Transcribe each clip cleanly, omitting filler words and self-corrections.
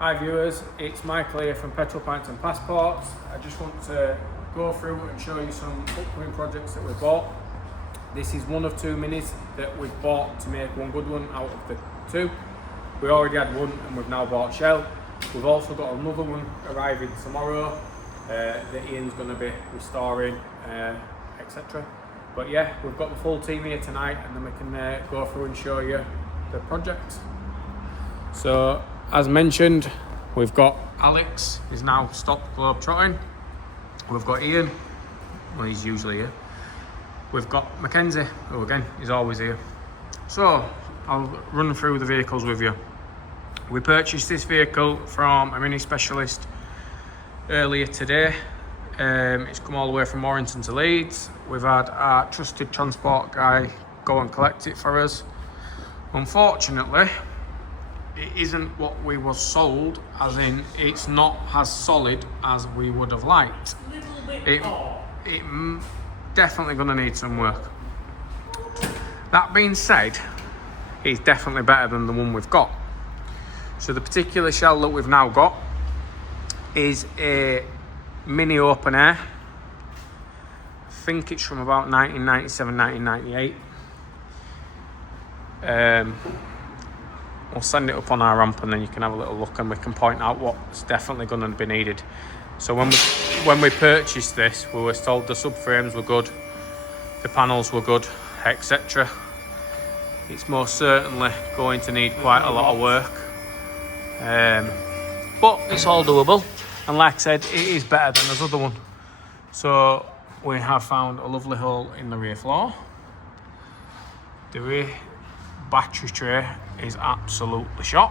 Hi viewers, it's Michael here from Petrol Pints and Passports. I just want to go through and show you some upcoming projects that we've bought. This is one of two minis that we've bought to make one good one out of the two. We already had one and we've now bought Shell. We've also got another one arriving tomorrow that Ian's going to be restoring, etc. But yeah, we've got the full team here tonight and then we can go through and show you the project. So, as mentioned, we've got Alex, is now stopped globe trotting. We've got Ian, well he's usually here. We've got Mackenzie, who again is always here. So, I'll run through the vehicles with you. We purchased this vehicle from a mini specialist earlier today. It's come all the way from Warrington to Leeds. We've had our trusted transport guy go and collect it for us. Unfortunately, it isn't what we were sold, as in it's not as solid as we would have liked. It definitely going to need some work. That being said, it's definitely better than the one we've got. So the particular Shell that we've now got is a mini open air. I think it's from about 1997, 1998. We'll send it up on our ramp and then you can have a little look and we can point out what's definitely going to be needed. So when we purchased this, we were told the subframes were good, the panels were good, etc. It's most certainly going to need quite a lot of work, but it's all doable. And like I said, it is better than this other one. So we have found a lovely hole in the rear floor. The rear battery tray is absolutely shot.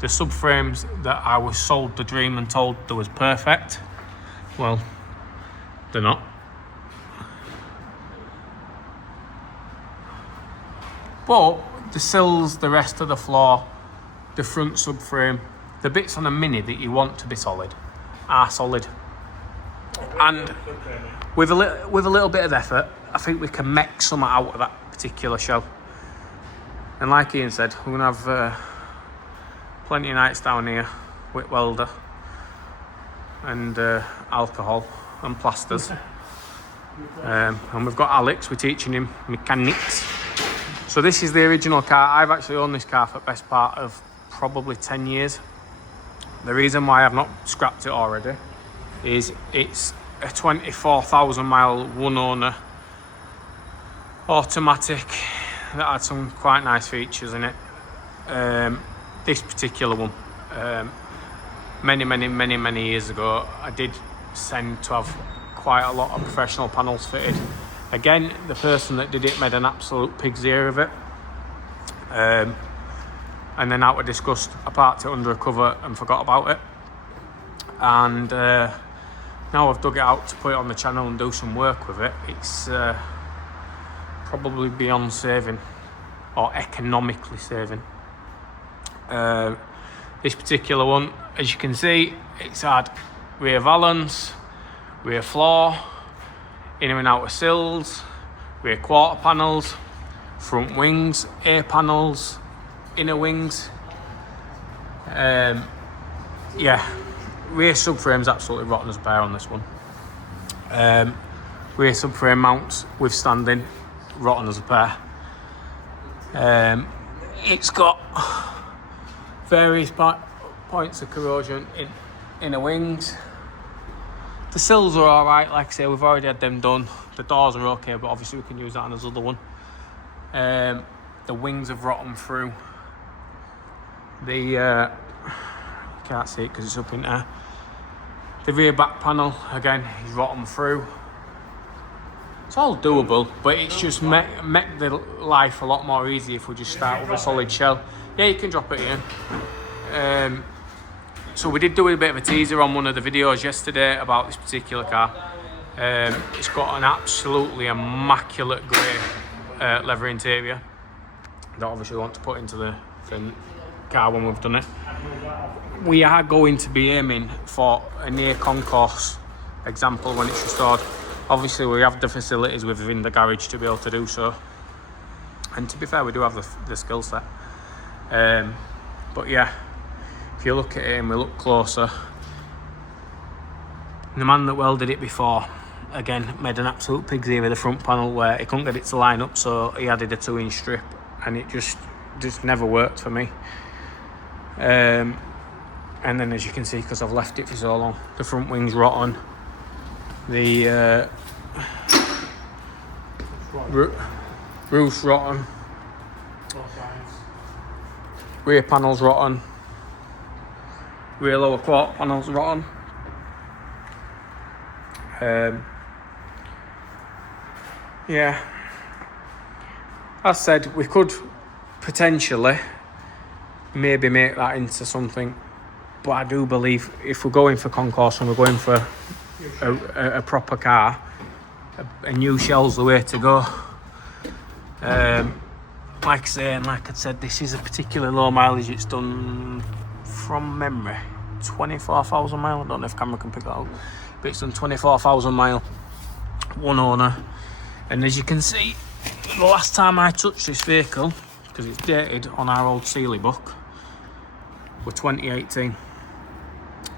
The subframes that I was sold the dream and told that was perfect, well, they're not. But the sills, the rest of the floor, the front subframe, the bits on a Mini that you want to be solid are solid. And with a little bit of effort, I think we can make some out of that particular Shell. And like Ian said, we're going to have plenty of nights down here with welder and alcohol and plasters. And we've got Alex, we're teaching him mechanics. So this is the original car. I've actually owned this car for the best part of probably 10 years. The reason why I've not scrapped it already is it's a 24,000 mile one owner automatic that had some quite nice features in it. This particular one, many years ago, I did send to have quite a lot of professional panels fitted. Again, the person that did it made an absolute pig's ear of it. And then out of disgust, I parked it under a cover and forgot about it. And now I've dug it out to put it on the channel and do some work with it. It's probably beyond saving or economically saving. This particular one, as you can see, it's had rear valance, rear floor, inner and outer sills, rear quarter panels, front wings, air panels, inner wings. Yeah, rear subframe's absolutely rotten as a bear on this one. Rear subframe mounts withstanding, rotten as a pair. It's got various points of corrosion in inner wings. The sills are alright, like I say, we've already had them done. The doors are okay, but obviously we can use that on this other one. The wings have rotten through. You can't see it because it's up in there. The rear back panel, again, is rotten through. It's all doable, but it's just make the life a lot more easy if we just start with a solid Shell. Yeah, you can drop it in. So we did do a bit of a teaser on one of the videos yesterday about this particular car. It's got an absolutely immaculate grey leather interior that obviously we want to put into the car when we've done it. We are going to be aiming for a near concourse example when it's restored. Obviously we have the facilities within the garage to be able to do so, and to be fair we do have the skill set. But yeah, if you look at it and we look closer, the man that welded it before, again, made an absolute pig's ear with the front panel where he couldn't get it to line up, so he added a 2-inch strip, and it just never worked for me. And then, as you can see, because I've left it for so long, the front wing's rotten, the roof's rotten, rear panel's rotten, rear lower quarter panel's rotten. Yeah, as said, we could potentially maybe make that into something, but I do believe if we're going for concourse and we're going for a proper car, a new shell's the way to go. Like I say, and like I said, this is a particularly low mileage. It's done, from memory, 24,000 miles. I don't know if camera can pick that up, but it's done 24,000 miles, one owner. And as you can see, the last time I touched this vehicle, because it's dated on our old Sealy book, were 2018.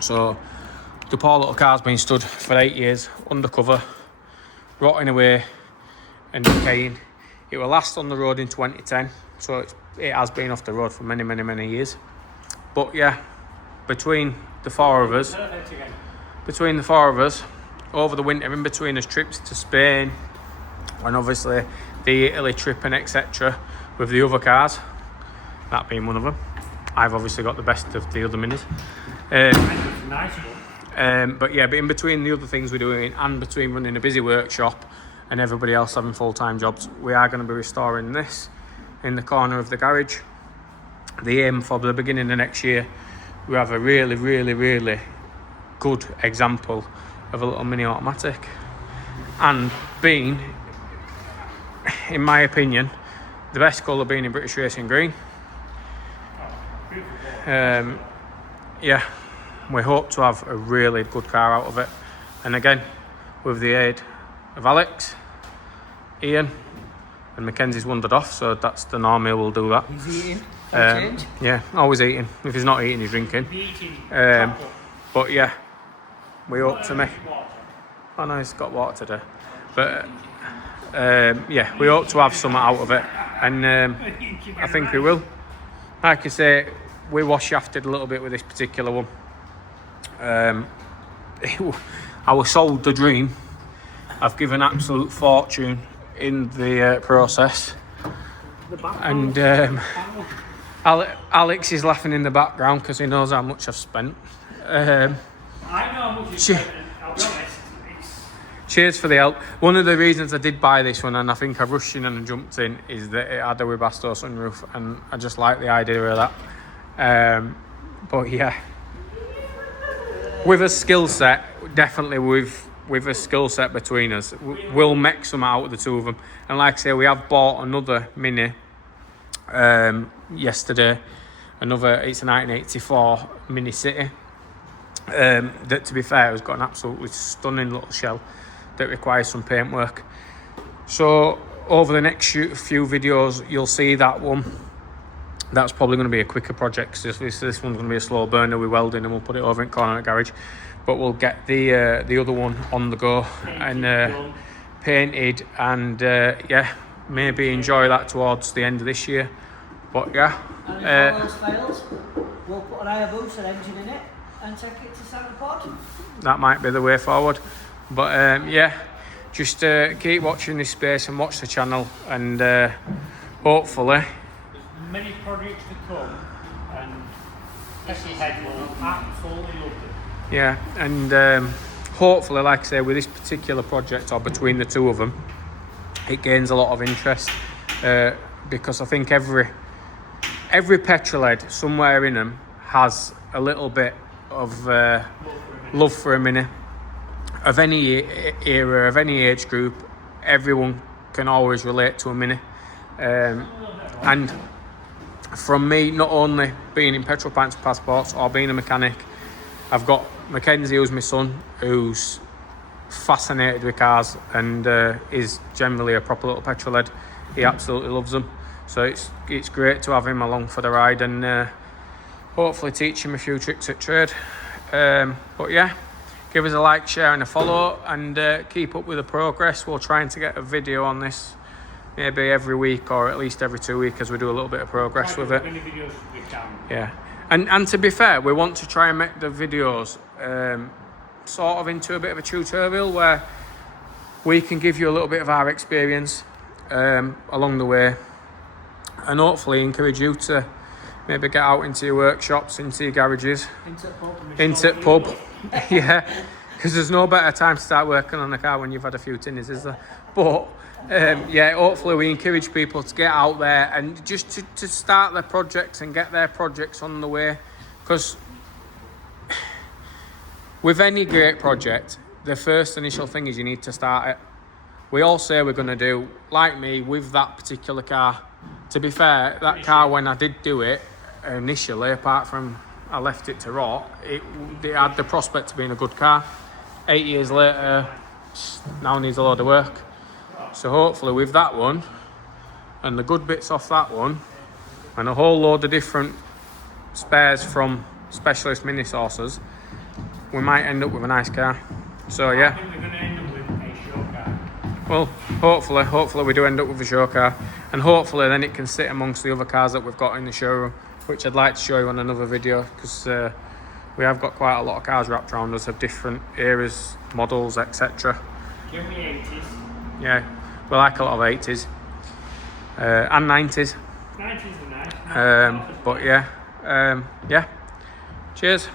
So the poor little car's been stood for 8 years, undercover, rotting away and decaying. It will last on the road in 2010, so it has been off the road for many years. But yeah, between the four of us, over the winter, in between us trips to Spain, and obviously the Italy trip and etc. with the other cars, that being one of them. I've obviously got the best of the other minis. But yeah, but in between the other things we're doing and between running a busy workshop and everybody else having full-time jobs, we are going to be restoring this in the corner of the garage. The aim for the beginning of next year, we have a really good example of a little mini automatic, and being, in my opinion, the best colour being in British Racing Green. Yeah, we hope to have a really good car out of it, and again, with the aid of Alex, Ian, and Mackenzie's wandered off, so that's the norm. We'll do that. He's eating. Yeah, always eating. If he's not eating, he's drinking. But yeah, we hope to make. Oh no, he's got water today. But yeah, we hope to have something out of it, and I think we will. Like I say, we was shafted a little bit with this particular one. I was sold the dream. I've given absolute fortune in the process, and Alex is laughing in the background because he knows how much I've spent. I know how much you've spent, I'll be honest. Cheers for the help. One of the reasons I did buy this one, and I think I rushed in and jumped in, is that it had a Webasto sunroof, and I just like the idea of that. But yeah, with a skill set, definitely with a skill set between us, we'll make some out of the two of them. And like I say, we have bought another Mini yesterday. It's a 1984 Mini City. That, to be fair, has got an absolutely stunning little shell that requires some paintwork. So over the next few videos, you'll see that one. That's probably going to be a quicker project, because this one's going to be a slow burner with welding, and we'll put it over in corner of the garage. But we'll get the other one on the go and painted, and yeah, maybe enjoy that towards the end of this year. But yeah, and if all else fails, we'll put an Hayabusa engine in it and take it to Santa Pod. That might be the way forward. But yeah, just keep watching this space and watch the channel, and hopefully Many projects to come, and Pesky Head will absolutely love it. Yeah, and hopefully, like I say, with this particular project, or between the two of them, it gains a lot of interest, because I think every petrol head somewhere in them has a little bit of love for a Mini. Of any era, of any age group, everyone can always relate to a Mini. And from me, not only being in Petrol Pints and Passports or being a mechanic, I've got Mackenzie, who's my son, who's fascinated with cars and is generally a proper little petrol head. He absolutely loves them, so it's great to have him along for the ride. And hopefully teach him a few tricks at trade. But yeah, give us a like, share and a follow, and keep up with the progress. We're trying to get a video on this maybe every week or at least every 2 weeks as we do a little bit of progress with it. Yeah, and to be fair, we want to try and make the videos sort of into a bit of a tutorial where we can give you a little bit of our experience along the way, and hopefully encourage you to maybe get out into your workshops, into your garages, into the pub. Yeah, because there's no better time to start working on a car when you've had a few tinnies, is there? But yeah, hopefully we encourage people to get out there and just to start their projects and get their projects on the way, because with any great project, the first initial thing is you need to start it. We all say we're going to do, like me, with that particular car. To be fair, that car, when I did do it initially, apart from I left it to rot, it had the prospect of being a good car. 8 years later, now needs a lot of work. So hopefully with that one, and the good bits off that one, and a whole load of different spares from Specialist Mini Saucers, we might end up with a nice car. So yeah. I think we're going to end up with a show car. Well, hopefully we do end up with a show car, and hopefully then it can sit amongst the other cars that we've got in the showroom, which I'd like to show you on another video, because we have got quite a lot of cars wrapped around us of different eras, models, etc. Give me 80s. Yeah, we like a lot of 80s and 90s. 90s are nice. But yeah, yeah. Cheers.